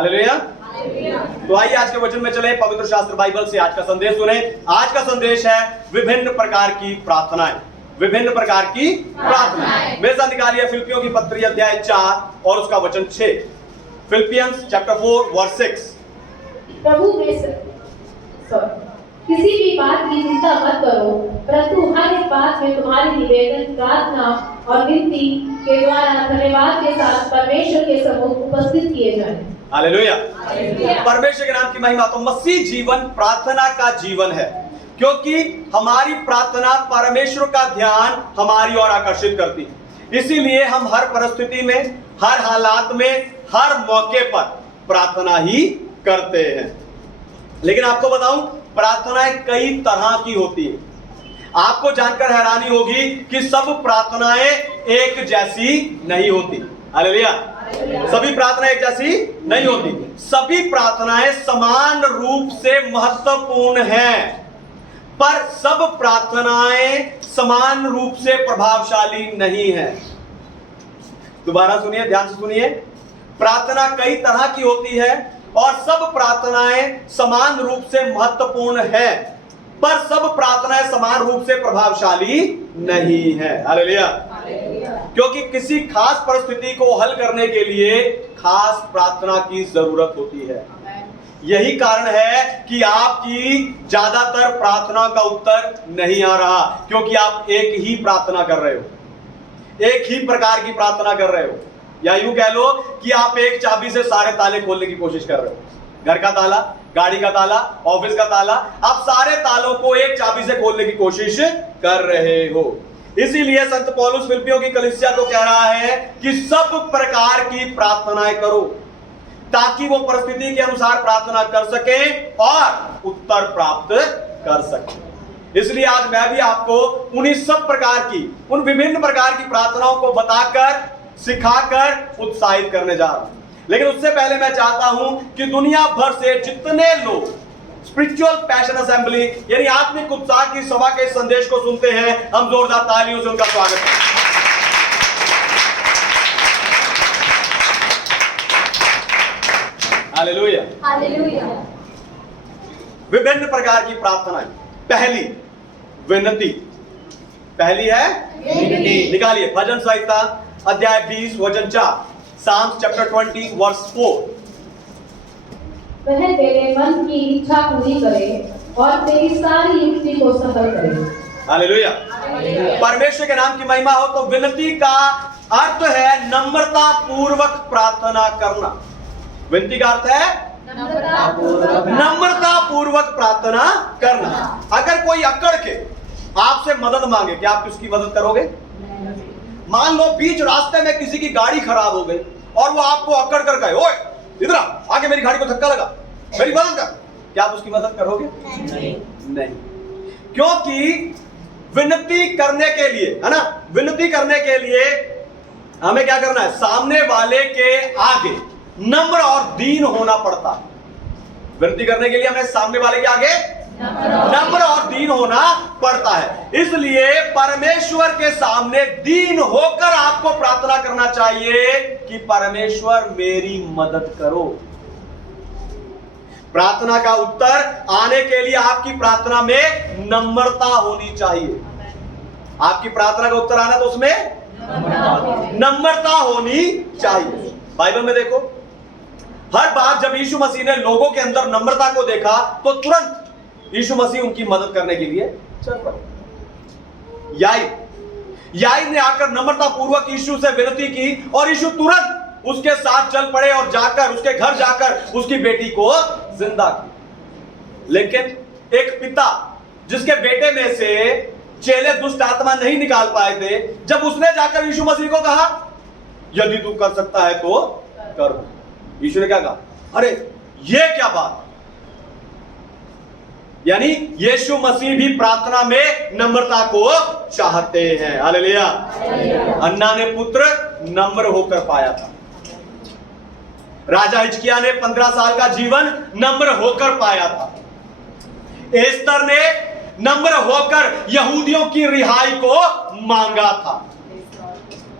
Hallelujah. तो आइए आज के वचन में चले, पवित्र शास्त्र बाइबल से आज का संदेश सुने। आज का संदेश है विभिन्न प्रकार की प्रार्थनाएं। विभिन्न प्रकार की प्रार्थनाएं। मेरे साथ निकालिए फिलिपियों की पत्री अध्याय 4 और उसका वचन 6। Philippians chapter 4 verse 6। प्रभु में किसी भी बात की चिंता मत करो, परंतु हर एक बात में तुम्हारी निवेदन, प्रार्थना और विनती के द्वारा धन्यवाद के साथ परमेश्वर के सम्मुख उपस्थित किए जाएं। हालेलुया। परमेश्वर के नाम की महिमा। तो मसीह जीवन प्रार्थना का जीवन है, क्योंकि हमारी प्रार्थना परमेश्वर का ध्यान हमारी ओर आकर्षित करती है। इसीलिए हम हर परिस्थिति में, हर हालात में, हर मौके पर प्रार्थना ही करते हैं। लेकिन आपको बताऊं, प्रार्थनाएं कई तरह की होती है। आपको जानकर हैरानी होगी कि सब प्रार्थनाएं एक जैसी नहीं होती। हालेलुया। सभी प्रार्थनाएं एक जैसी नहीं होती। सभी प्रार्थनाएं समान रूप से महत्वपूर्ण हैं, पर सब प्रार्थनाएं समान रूप से प्रभावशाली नहीं है। दोबारा सुनिए, ध्यान से सुनिए। प्रार्थना कई तरह की होती है और सब प्रार्थनाएं समान रूप से महत्वपूर्ण है, पर सब प्रार्थनाएं समान रूप से प्रभावशाली नहीं है। हालेलुया। क्योंकि किसी खास परिस्थिति को हल करने के लिए खास प्रार्थना की जरूरत होती है। यही कारण है कि आपकी ज्यादातर प्रार्थना का उत्तर नहीं आ रहा, क्योंकि आप एक ही प्रार्थना कर रहे हो, एक ही प्रकार की प्रार्थना कर रहे हो। या यूं कह लो कि आप एक चाबी से सारे ताले खोलने की कोशिश कर रहे हो। घर का ताला, गाड़ी का ताला, ऑफिस का ताला, आप सारे तालों को एक चाबी से खोलने की कोशिश कर रहे हो। इसीलिए संत पौलुस फिलिपियों की कलीसिया को कह रहा है कि सब प्रकार की प्रार्थनाएं करो, ताकि वो परिस्थिति के अनुसार प्रार्थना कर सके और उत्तर प्राप्त कर सके। इसलिए आज मैं भी आपको उन्हीं सब प्रकार की, उन विभिन्न प्रकार की प्रार्थनाओं को बताकर, सिखाकर उत्साहित करने जा रहा हूं। लेकिन उससे पहले मैं चाहता हूं कि दुनिया भर से जितने लोग स्पिरिचुअल पैशन असेंबली यानी आत्मिक उत्साह की सभा के संदेश को सुनते हैं, हम जोरदार तालियों से उनका स्वागत करें। हालेलुया। हालेलुया। विभिन्न प्रकार की प्रार्थनाएं। पहली विनती। पहली है विनती। निकालिए भजन संहिता अध्याय 20 वचन 4। Psalms chapter 20 verse 4। वह तेरे मन की इच्छा पूरी करे और तेरी सारी युक्ति को सफल करे। हालेलुया। परमेश्वर के नाम की महिमा हो। तो विनती का अर्थ है नम्रता पूर्वक प्रार्थना करना। विनती का अर्थ है नम्रता पूर्वक प्रार्थना करना। अगर कोई अकड़ के आपसे मदद मांगे, क्या आप उसकी मदद करोगे? मान लो बीच रास्ते में किसी की गाड़ी खराब हो गई और वो आपको अकड़ कर कहे, ओए इधर आके मेरी गाड़ी को धक्का लगा, मेरी मदद कर। क्या आप उसकी मदद करोगे? नहीं। क्योंकि विनती करने के लिए, है ना, विनती करने के लिए हमें क्या करना है? सामने वाले के आगे नम्र और दीन होना पड़ता है। विनती करने के लिए हमें सामने वाले के आगे नम्र और दीन होना पड़ता है। इसलिए परमेश्वर के सामने दीन होकर आपको प्रार्थना करना चाहिए कि परमेश्वर मेरी मदद करो। प्रार्थना का उत्तर आने के लिए आपकी प्रार्थना में नम्रता होनी चाहिए। आपकी प्रार्थना का उत्तर आना तो उसमें नम्रता होनी चाहिए। बाइबल में देखो, हर बार जब यीशु मसीह ने लोगों के अंदर नम्रता को देखा तो तुरंत यीशु मसीह उनकी मदद करने के लिए चल पड़े। याई ने आकर नम्रता पूर्वक यीशु से विनती की और यीशु तुरंत उसके साथ चल पड़े और जाकर उसके घर जाकर उसकी बेटी को जिंदा की। लेकिन एक पिता जिसके बेटे में से चेले दुष्ट आत्मा नहीं निकाल पाए थे, जब उसने जाकर यीशु मसीह को कहा यदि तू कर सकता है तो कर, यीशु ने क्या कहा? अरे ये क्या बात? यानी यीशु मसीह भी प्रार्थना में नम्रता को चाहते हैं। हालेलुया। अन्ना ने पुत्र नम्र होकर पाया था। राजा हिजकिय्याह ने 15 साल का जीवन नम्र होकर पाया था। एस्तर ने नम्र होकर यहूदियों की रिहाई को मांगा था।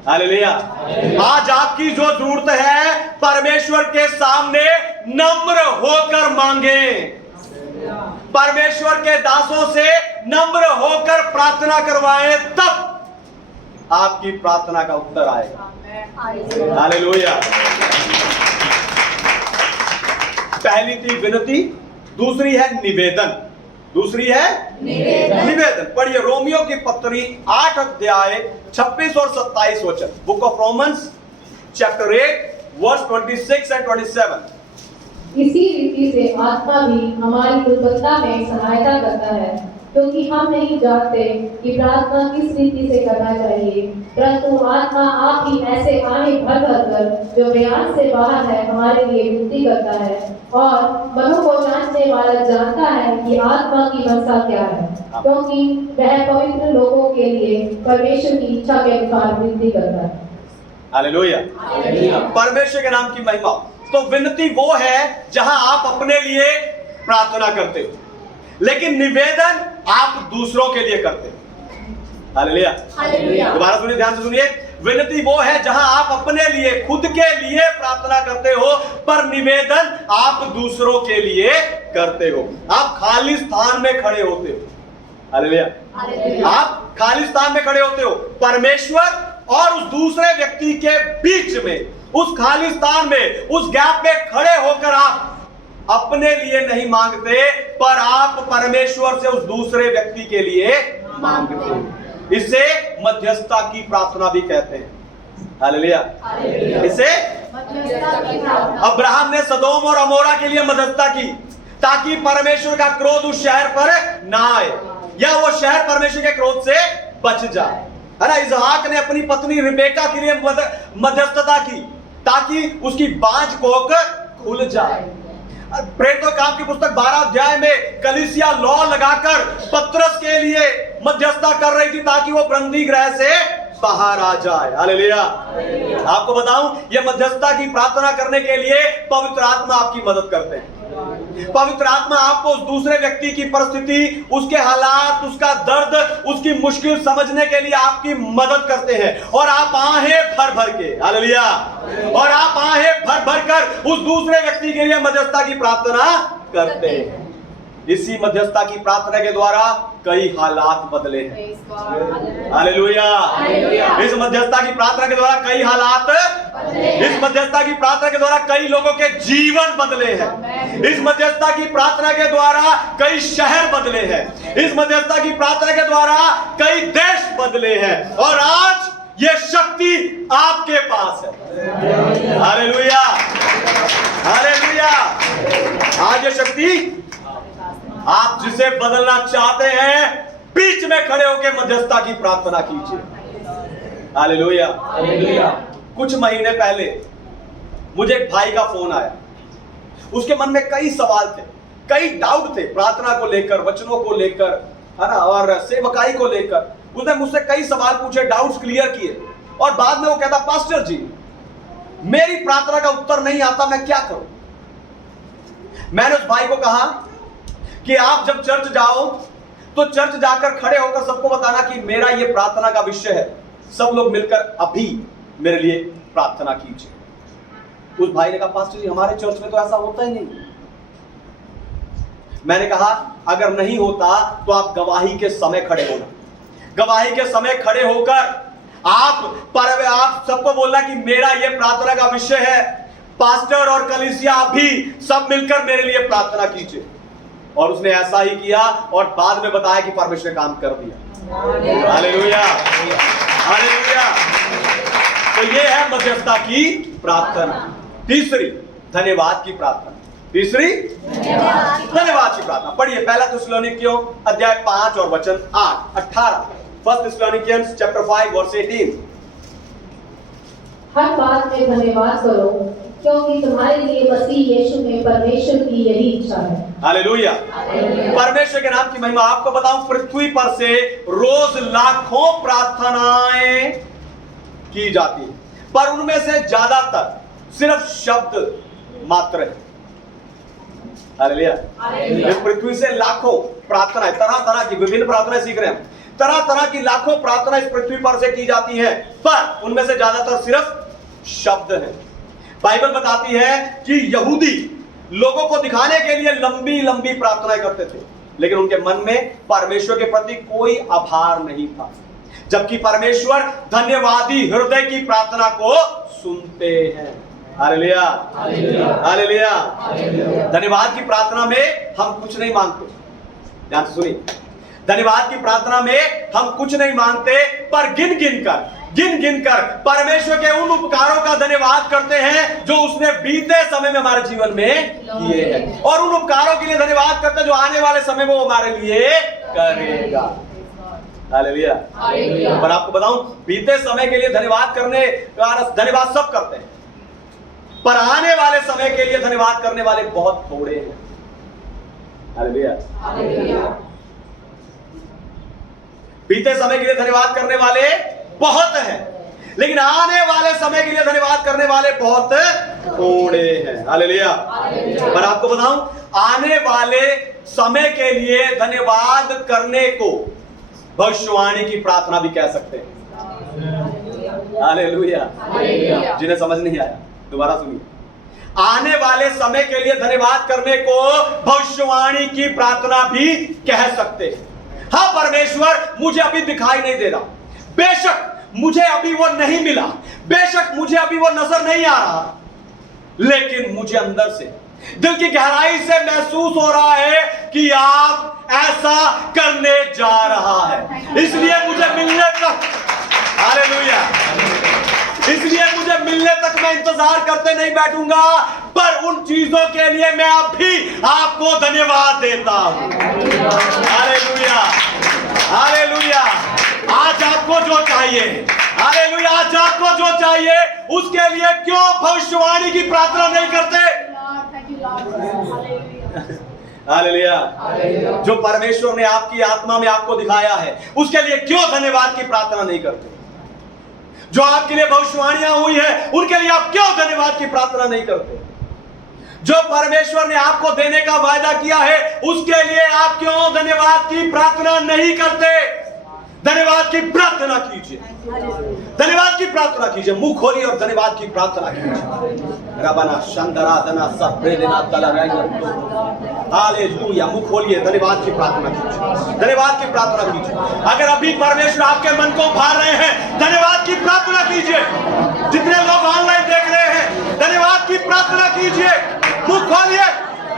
हालेलुया। आज आपकी जो जरूरत है परमेश्वर के सामने नम्र होकर मांगे। परमेश्वर के दासों से नम्र होकर प्रार्थना करवाएं, तब आपकी प्रार्थना का उत्तर आएगा। हालेलुया। पहली थी विनती, दूसरी है निवेदन। दूसरी है निवेदन। पढ़िए रोमियो की पत्री 8 अध्याय 26 और 27 वचन। Book of Romans chapter 8 verse 26 and 27। इसी रीति से आत्मा भी हमारी दुर्बलता में सहायता करता है, क्योंकि हम नहीं जानते कि प्रार्थना किस रीति से करना चाहिए, परंतु आत्मा आप ही ऐसे आने भर भर कर जो बयान से बाहर है हमारे लिए विनती करता है। और मनों को जांचने वाला जानता है कि आत्मा की मनसा क्या है, क्योंकि वह पवित्र लोगों के लिए परमेश्वर की इच्छा के अनुसार विनती करता है। हालेलुया। परमेश्वर के नाम की महिमा। तो विनती वो है जहां आप अपने लिए प्रार्थना करते हो, लेकिन निवेदन आप दूसरों के लिए करते हो। हालेलुया। दोबारा सुनिए, ध्यान से सुनिए। विनती वो है जहां आप अपने लिए, खुद के लिए प्रार्थना करते हो, पर निवेदन आप दूसरों के लिए करते हो। आप खाली स्थान में खड़े होते हो। हालेलुया। आप खाली स्थान में खड़े होते हो, परमेश्वर और उस दूसरे व्यक्ति के बीच में, उस खाली स्थान में, उस गैप में खड़े होकर आप अपने लिए नहीं मांगते, पर आप परमेश्वर से उस दूसरे व्यक्ति के लिए मांगते हो। इसे मध्यस्थता की प्रार्थना भी कहते हैं। हालेलुया। इसे अब्राहम ने सदोम और अमोरा के लिए मध्यस्थता की, ताकि परमेश्वर का क्रोध उस शहर पर ना आए, या वो शहर परमेश्वर के क्रोध से बच जाए, है ना। इसहाक ने अपनी पत्नी रिबेका के लिए मध्यस्थता की, ताकि उसकी बांझ कोख खुल जाए। प्रेरितों काम की पुस्तक 12 अध्याय में कलीसिया लॉ लगाकर पतरस के लिए मध्यस्थता कर रही थी, ताकि वो बंदी गृह से बाहर आ जाए। हालेलुया। आपको बताऊं, ये मध्यस्थता की प्रार्थना करने के लिए पवित्र आत्मा आपकी मदद करते हैं। पवित्र आत्मा आपको उस दूसरे व्यक्ति की परिस्थिति, उसके हालात, उसका दर्द, उसकी मुश्किल समझने के लिए आपकी मदद करते हैं, और आप आहें भर भर के, हालेलुया, और आप आहें भर भर कर उस दूसरे व्यक्ति के लिए मध्यस्थता की प्रार्थना करते हैं। इसी मध्यस्थता की प्रार्थना के द्वारा कई हालात बदले हैं। हालेलुया। इस मध्यस्थता की प्रार्थना के द्वारा कई हालात, इस मध्यस्थता की प्रार्थना के द्वारा कई लोगों के जीवन बदले हैं। इस मध्यस्थता की प्रार्थना के द्वारा कई शहर बदले हैं। इस मध्यस्थता की प्रार्थना के द्वारा कई देश बदले हैं, और आज ये शक्ति आपके पास है। हालेलुया। हालेलुया। आज ये शक्ति, आप जिसे बदलना चाहते हैं, बीच में खड़े होकर मध्यस्थता की प्रार्थना कीजिए। हालेलुया। कुछ महीने पहले मुझे एक भाई का फोन आया। उसके मन में कई सवाल थे, कई डाउट थे, प्रार्थना को लेकर, वचनों को लेकर, है ना, और सेवकाई को लेकर। उसने मुझसे कई सवाल पूछे, डाउट्स क्लियर किए, और बाद में वो कहता, पास्टर जी, मेरी प्रार्थना का उत्तर नहीं आता, मैं क्या करूं? मैंने उस भाई को कहा कि आप जब चर्च जाओ तो चर्च जाकर खड़े होकर सबको बताना कि मेरा ये प्रार्थना का विषय है, सब लोग मिलकर अभी मेरे लिए प्रार्थना कीजिए। उस भाई ने कहा, पास्टर जी, हमारे चर्च में तो ऐसा होता ही नहीं। मैंने कहा, अगर नहीं होता तो आप गवाही के समय खड़े होना। गवाही के समय खड़े होकर आप सबको बोलना कि मेरा ये प्रार्थना का विषय है, पास्टर और कलीसिया अभी सब मिलकर मेरे लिए प्रार्थना कीजिए। और उसने ऐसा ही किया, और बाद में बताया कि परमेश्वर ने काम कर दिया। हालेलुया। हालेलुया। तो ये है मध्यस्थता की प्रार्थना। तीसरी, धन्यवाद की प्रार्थना। तीसरी, धन्यवाद की प्रार्थना। पढ़िए पहला थिस्सलुनीकियों अध्याय 5 और वचन 8-18। First Thessalonians chapter 5 verse 18। हर बात में धन्यवाद करो, क्योंकि तुम्हारे लिए मसीह यीशु में परमेश्वर की यही इच्छा है। हालेलुया। परमेश्वर के नाम की महिमा। आपको बताऊं, पृथ्वी पर से रोज लाखों प्रार्थनाएं की जाती है, पर उनमें से ज्यादातर सिर्फ शब्द मात्र है। हालेलुया। इस पृथ्वी से लाखों प्रार्थनाएं, तरह तरह की विभिन्न प्रार्थनाएं सीख रहे हैं, तरह तरह की लाखों प्रार्थना इस पृथ्वी पर से की जाती है, पर उनमें से ज्यादातर सिर्फ शब्द है। बाइबल बताती है कि यहूदी लोगों को दिखाने के लिए लंबी लंबी प्रार्थनाएं करते थे, लेकिन उनके मन में परमेश्वर के प्रति कोई आभार नहीं था। जबकि परमेश्वर धन्यवादी हृदय की प्रार्थना को सुनते हैं। Hallelujah, hallelujah. धन्यवाद की प्रार्थना में हम कुछ नहीं मांगते, ध्यान से सुनिए। धन्यवाद की प्रार्थना में हम कुछ नहीं मांगते, पर गिन गिन कर परमेश्वर के उन उपकारों का धन्यवाद करते हैं जो उसने बीते समय में हमारे जीवन में किए हैं, और उन उपकारों के लिए धन्यवाद करते हैं जो आने वाले समय में वो हमारे लिए करेगा। हालेलुया। पर आपको बताऊं, बीते समय के लिए धन्यवाद धन्यवाद सब करते हैं, पर आने वाले समय के लिए धन्यवाद करने वाले बहुत थोड़े हैं। हालेलुया। बीते समय के लिए धन्यवाद करने वाले बहुत हैं, लेकिन आने वाले समय के लिए धन्यवाद करने वाले बहुत थोड़े हैं। हालेलुया। पर आपको बताऊं, आने वाले समय के लिए धन्यवाद करने को भविष्यवाणी की प्रार्थना भी कह सकते हैं। हालेलुया। जिन्हें समझ नहीं आया दोबारा सुनिए। आने वाले समय के लिए धन्यवाद करने को भविष्यवाणी की प्रार्थना भी कह सकते हैं। हाँ, परमेश्वर मुझे अभी दिखाई नहीं दे रहा, बेशक मुझे अभी वो नहीं मिला, बेशक मुझे अभी वो नजर नहीं आ रहा, लेकिन मुझे अंदर से, दिल की गहराई से महसूस हो रहा है कि आप ऐसा करने जा रहा है, इसलिए मुझे मिलने तक, हालेलुया, इसलिए मुझे मिलने तक मैं इंतजार करते नहीं बैठूंगा, पर उन चीजों के लिए मैं अभी आपको धन्यवाद देता हूं। Hallelujah, hallelujah. आज आपको जो चाहिए, हालेलुया, आज आपको जो चाहिए, उसके लिए क्यों भविष्यवाणी की प्रार्थना नहीं करते? हालेलुया। जो परमेश्वर ने आपकी आत्मा में आपको दिखाया है, उसके लिए क्यों धन्यवाद की प्रार्थना नहीं करते? जो आपके लिए भविष्यवाणियां हुई है, उनके लिए आप क्यों धन्यवाद की प्रार्थना नहीं करते? जो परमेश्वर ने आपको देने का वायदा किया है, उसके लिए आप क्यों धन्यवाद की प्रार्थना नहीं करते? धन्यवाद की प्रार्थना कीजिए, धन्यवाद की प्रार्थना कीजिए, मुंह खोलिए और धन्यवाद की प्रार्थना कीजिए। रबना शंदराधना सप्रेदना तलराया, हालेलुया। मुंह खोलिए, धन्यवाद की प्रार्थना कीजिए, धन्यवाद की प्रार्थना कीजिए। अगर अभी परमेश्वर आपके मन को भर रहे हैं, धन्यवाद की प्रार्थना कीजिए। जितने लोग ऑनलाइन देख रहे हैं, धन्यवाद की प्रार्थना कीजिए, मुंह खोलिए।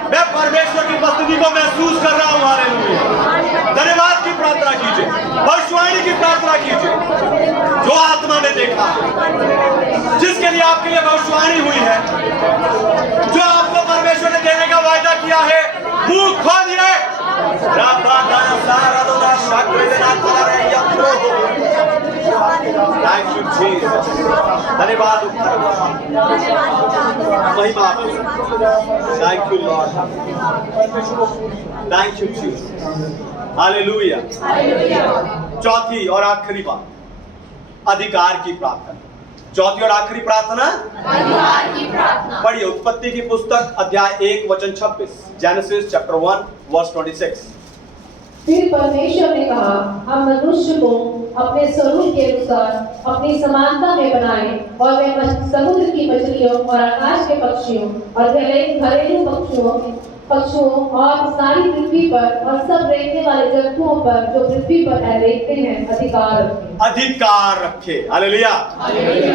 मैं परमेश्वर की उपस्थिति को महसूस कर रहा हूं। हालेलुया। धन्यवाद की प्रार्थना कीजिए, भविष्यवाणी की प्रार्थना कीजिए। जो आत्मा में देखा, जिसके लिए आपके लिए भविष्यवाणी हुई है, जो आपको परमेश्वर ने देने का वायदा किया है, मुंह खोलिए। थैंक यू जीसस, धन्यवाद, महिमा आपकी। Thank you Lord, thank you Jesus, hallelujah. चौथी और आखिरी बात, अधिकार की प्रार्थना। चौथी और आखिरी प्रार्थना, अधिकार की प्रार्थना। पढ़िए उत्पत्ति की पुस्तक अध्याय 1 वचन 26, जेनेसिस चैप्टर 1 वर्स 26। फिर परमेश्वर ने कहा, हम मनुष्य को अपने स्वरूप के अनुसार अपनी समानता में बनाएं, और वे समुद्र की मछलियों और आकाश के पक्षियों और घरेलू पक्षियों और सारी पृथ्वी पर और सब रहने वाले जंतुओं पर जो पृथ्वी पर रहते हैं अधिकार रखे। हालेलुया।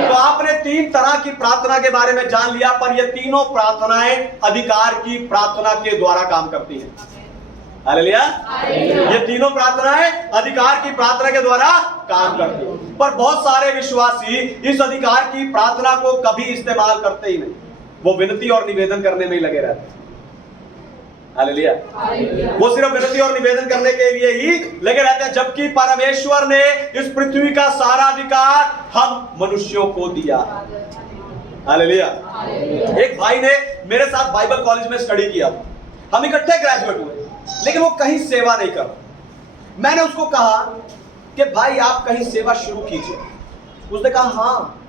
तो आपने 3 तरह की प्रार्थना के बारे में जान लिया, पर ये तीनों प्रार्थनाएं अधिकार की प्रार्थना के द्वारा काम करती हैं। हालेलुया। ये तीनों प्रार्थनाएं अधिकार की प्रार्थना के द्वारा काम करती हैं, पर बहुत सारे विश्वासी इस अधिकार की प्रार्थना को कभी इस्तेमाल करते ही नहीं, वो विनती और निवेदन करने में ही लगे रहते हैं। हालेलुया। वो सिर्फ विनती और निवेदन करने के लिए ही लगे रहते हैं, जबकि परमेश्वर ने इस पृथ्वी का सारा अधिकार हम मनुष्यों को दिया। हालेलुया। एक भाई ने मेरे साथ बाइबल कॉलेज में स्टडी किया, हम इकट्ठे ग्रेजुएट हुए, लेकिन वो कहीं सेवा नहीं कर रहा। मैंने उसको कहा कि भाई आप कहीं सेवा शुरू कीजिए। उसने कहा हाँ,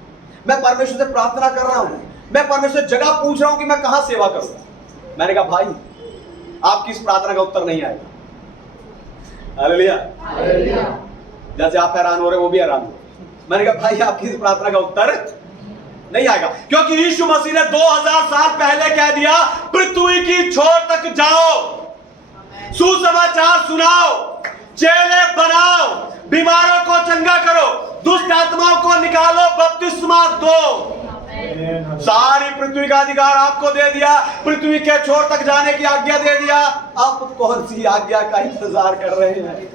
मैं परमेश्वर से प्रार्थना कर रहा हूं, मैं परमेश्वर से जगह पूछ रहा हूं कि मैं कहां सेवा करूं। मैंने कहा भाई आपकी इस प्रार्थना का उत्तर नहीं आएगा। हालेलुया। जैसे आप हैरान हो रहे वो भी हैरान हो। मैंने कहा भाई आपकी इस प्रार्थना का उत्तर नहीं आएगा, क्योंकि यीशु मसीह ने 2000 साल पहले कह दिया, पृथ्वी की छोर तक जाओ, सुसमाचार सुनाओ, चेले बनाओ, बीमारों को चंगा करो, दुष्ट आत्माओं को निकालो, बपतिस्मा दो। सारी पृथ्वी का अधिकार आपको दे दिया, पृथ्वी के छोर तक जाने की आज्ञा दे दिया। आप कौन सी आज्ञा का इंतजार कर रहे हैं?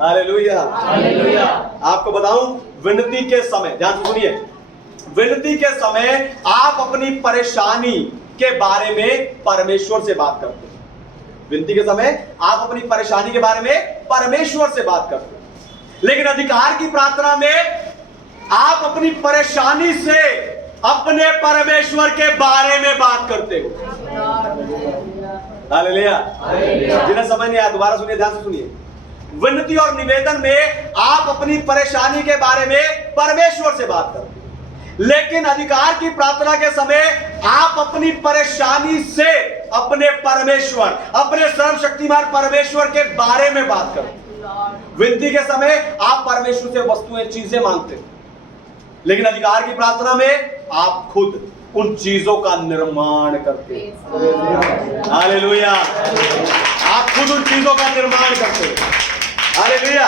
हालेलुया। आपको बताऊं, विनती के समय, ध्यान से सुनिए, विनती के समय आप अपनी परेशानी के बारे में परमेश्वर से बात करते हैं। विनती के समय आप अपनी परेशानी के बारे में परमेश्वर से बात करते हैं, लेकिन अधिकार की प्रार्थना में आप अपनी परेशानी से अपने परमेश्वर के बारे में बात करते हो। हालेलुया। जिन्हें समझ नहीं आया दोबारा सुनिए, ध्यान से सुनिए। विनती और निवेदन में आप अपनी परेशानी के बारे में परमेश्वर से बात करते हैं, लेकिन अधिकार की प्रार्थना के समय आप अपनी परेशानी से अपने परमेश्वर, अपने सर्वशक्तिमान परमेश्वर के बारे में बात करते हैं। विनती के समय आप परमेश्वर से वस्तुएं, चीजें मांगते हैं, लेकिन अधिकार की प्रार्थना में आप खुद उन चीजों का निर्माण करते हैं। हालेलुया। आप खुद उन चीजों का निर्माण करते हैं। हालेलुया।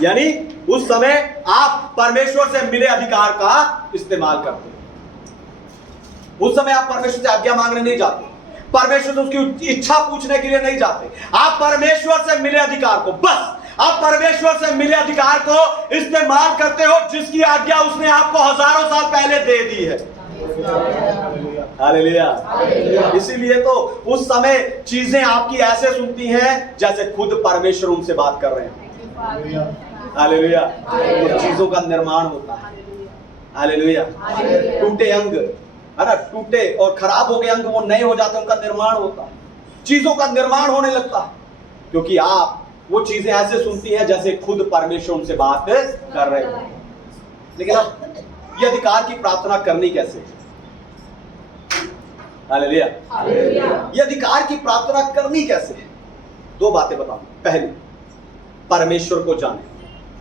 यानी उस समय आप परमेश्वर से मिले अधिकार का इस्तेमाल करते हैं। उस समय आप परमेश्वर से आज्ञा मांगने नहीं जाते, परमेश्वर से उसकी इच्छा पूछने के लिए नहीं जाते। आप परमेश्वर से मिले अधिकार को, बस आप परमेश्वर से मिले अधिकार को इस्तेमाल करते हो, जिसकी आज्ञा उसने आपको हजारों साल पहले दे दी है। हालेलुया। इसीलिए तो उस समय चीजें आपकी ऐसे सुनती हैं जैसे खुद परमेश्वर उनसे बात कर रहे हैं। हालेलुया। तो चीजों का निर्माण होता है। हालेलुया। टूटे अंग, है ना, टूटे और खराब हो गए अंग वो नए हो जाते हैं, उनका निर्माण होता है, चीजों का निर्माण होने लगता है, क्योंकि आप वो चीजें ऐसे सुनती हैं जैसे खुद परमेश्वर उनसे बात कर रहे हो। लेकिन अब ये अधिकार की प्रार्थना करनी कैसे? हालेलुया। ये अधिकार की प्रार्थना करनी कैसे? दो बातें बताऊं। पहली, परमेश्वर को जाने।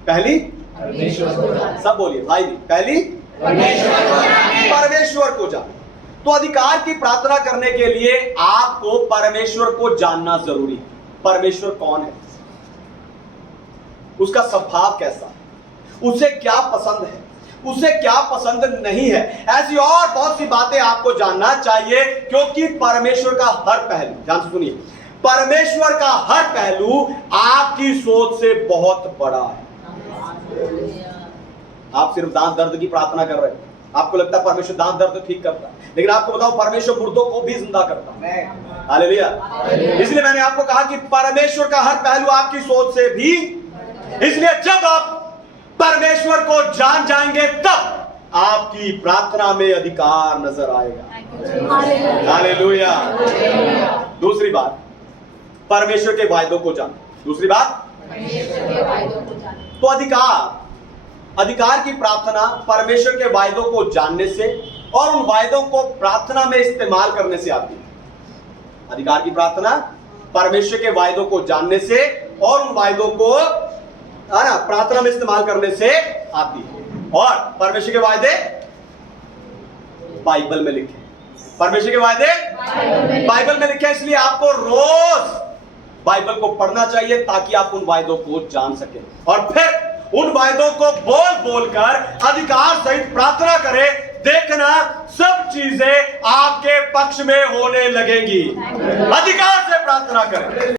पहली, परमेश्वर को जाने। सब बोलिए भाई, पहली परमेश्वर को जाने। तो अधिकार की प्रार्थना करने के लिए आपको परमेश्वर को जानना जरूरी है। परमेश्वर कौन है, उसका स्वभाव कैसा है, उसे क्या पसंद है, उसे क्या पसंद नहीं है, ऐसी और बहुत सी बातें आपको जानना चाहिए, क्योंकि परमेश्वर का हर पहलू, ध्यान से सुनिए, परमेश्वर का हर पहलू आपकी सोच से बहुत बड़ा है। आप सिर्फ दांत दर्द की प्रार्थना कर रहे हैं, आपको लगता है परमेश्वर दांत दर्द ठीक करता है, लेकिन आपको बताओ परमेश्वर मुर्दों को भी जिंदा करता है। हालेलुया। इसलिए मैंने आपको कहा कि परमेश्वर का हर पहलू आपकी सोच से भी, इसलिए जब आप परमेश्वर को जान जाएंगे तब आपकी प्रार्थना में अधिकार नजर आएगा। हालेलुया। दूसरी बात, परमेश्वर के वायदों को जाने। दूसरी बात, तो अधिकार की प्रार्थना परमेश्वर के वायदों को जानने से और उन वायदों को प्रार्थना में इस्तेमाल करने से आती है। अधिकार की प्रार्थना परमेश्वर के वायदों को जानने से और उन वायदों को प्रार्थना में इस्तेमाल करने से आती है। और परमेश्वर के वायदे बाइबल में लिखे, परमेश्वर के वायदे बाइबल में लिखे, इसलिए आपको रोज बाइबल को पढ़ना चाहिए ताकि आप उन वायदों को जान सकें और फिर उन वायदों को बोल बोलकर अधिकार सहित प्रार्थना करें। देखना सब चीजें आपके पक्ष में होने लगेंगी। अधिकार से प्रार्थना करें,